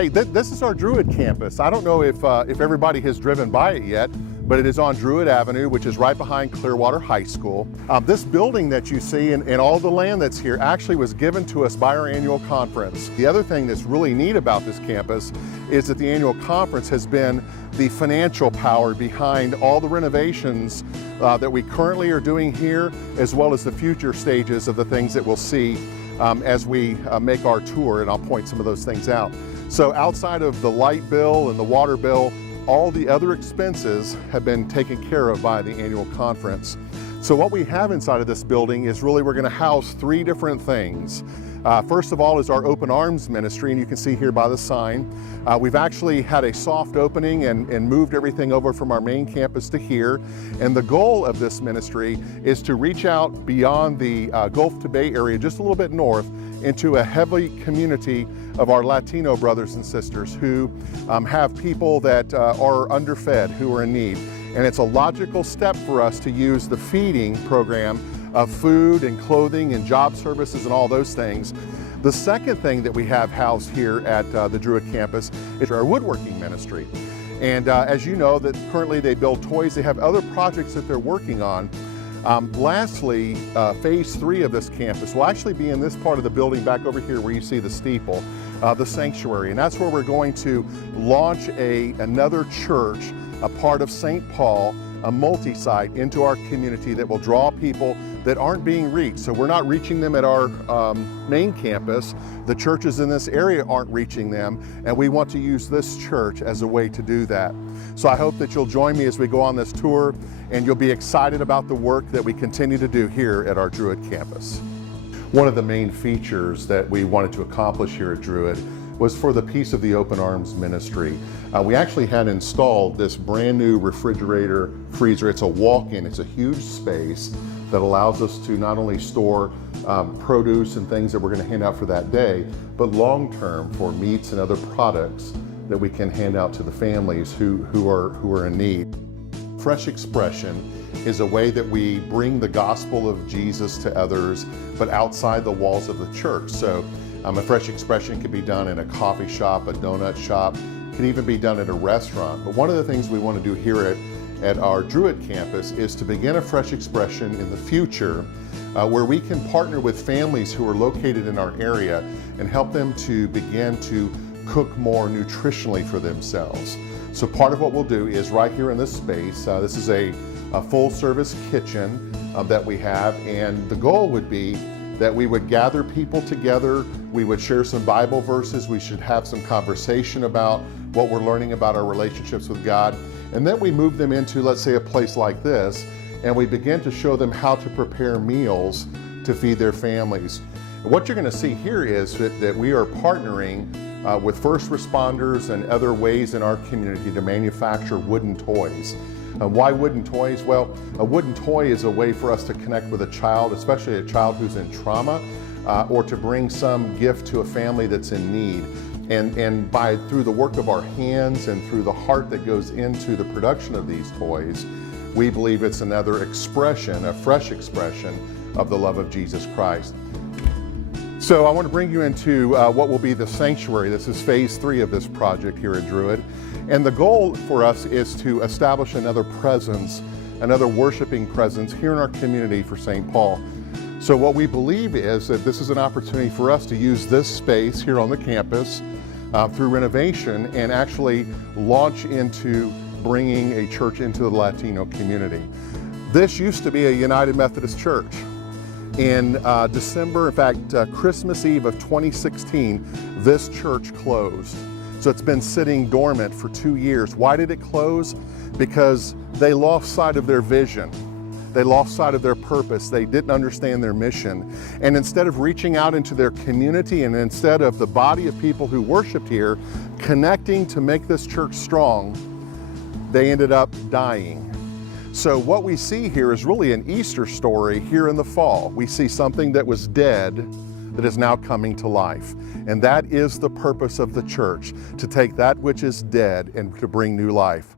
Hey, this is our Druid campus. I don't know if everybody has driven by it yet, but it is on Druid Avenue, which is right behind Clearwater High School. This building that you see and all the land that's here actually was given to us by our annual conference. The other thing that's really neat about this campus is that the annual conference has been the financial power behind all the renovations that we currently are doing here, as well as the future stages of the things that we'll see as we make our tour, and I'll point some of those things out. So outside of the light bill and the water bill, all the other expenses have been taken care of by the annual conference. So what we have inside of this building is really we're going to house three different things. First of all is our open arms ministry, and you can see here by the sign. We've actually had a soft opening and moved everything over from our main campus to here. And the goal of this ministry is to reach out beyond the Gulf to Bay area, just a little bit north, into a heavy community of our Latino brothers and sisters who have people that are underfed, who are in need. And it's a logical step for us to use the feeding program of food and clothing and job services and all those things. The second thing that we have housed here at the Druid campus is our woodworking ministry. And as you know, that currently they build toys, they have other projects that they're working on. Lastly, phase 3 of this campus will actually be in this part of the building back over here where you see the steeple, the sanctuary. And that's where we're going to launch another church, a part of St. Paul, a multi-site into our community that will draw people that aren't being reached. So we're not reaching them at our main campus. The churches in this area aren't reaching them, and we want to use this church as a way to do that. So I hope that you'll join me as we go on this tour, and you'll be excited about the work that we continue to do here at our Druid campus. One of the main features that we wanted to accomplish here at Druid was for the piece of the Open Arms ministry. We actually had installed this brand new refrigerator freezer. It's a walk-in, it's a huge space that allows us to not only store produce and things that we're going to hand out for that day, but long-term for meats and other products that we can hand out to the families who are in need. Fresh Expression is a way that we bring the gospel of Jesus to others, but outside the walls of the church. So a fresh expression can be done in a coffee shop, a donut shop, can even be done at a restaurant. But one of the things we want to do here at our Druid campus is to begin a fresh expression in the future where we can partner with families who are located in our area and help them to begin to cook more nutritionally for themselves. So part of what we'll do is right here in this space, this is a full service kitchen that we have, and the goal would be that we would gather people together, we would share some Bible verses, we should have some conversation about what we're learning about our relationships with God, and then we move them into, let's say, a place like this, and we begin to show them how to prepare meals to feed their families. And what you're gonna see here is that we are partnering with first responders and other ways in our community to manufacture wooden toys. Why wooden toys? Well, a wooden toy is a way for us to connect with a child, especially a child who's in trauma, or to bring some gift to a family that's in need. And through the work of our hands and through the heart that goes into the production of these toys, we believe it's another expression, a fresh expression of the love of Jesus Christ. So I want to bring you into what will be the sanctuary. This is phase 3 of this project here at Druid. And the goal for us is to establish another presence, another worshiping presence here in our community for St. Paul. So what we believe is that this is an opportunity for us to use this space here on the campus through renovation and actually launch into bringing a church into the Latino community. This used to be a United Methodist Church. In December, in fact, Christmas Eve of 2016, this church closed. So it's been sitting dormant for 2 years. Why did it close? Because they lost sight of their vision. They lost sight of their purpose. They didn't understand their mission. And instead of reaching out into their community and instead of the body of people who worshiped here connecting to make this church strong, they ended up dying. So what we see here is really an Easter story here in the fall. We see something that was dead that is now coming to life. And that is the purpose of the church, to take that which is dead and to bring new life.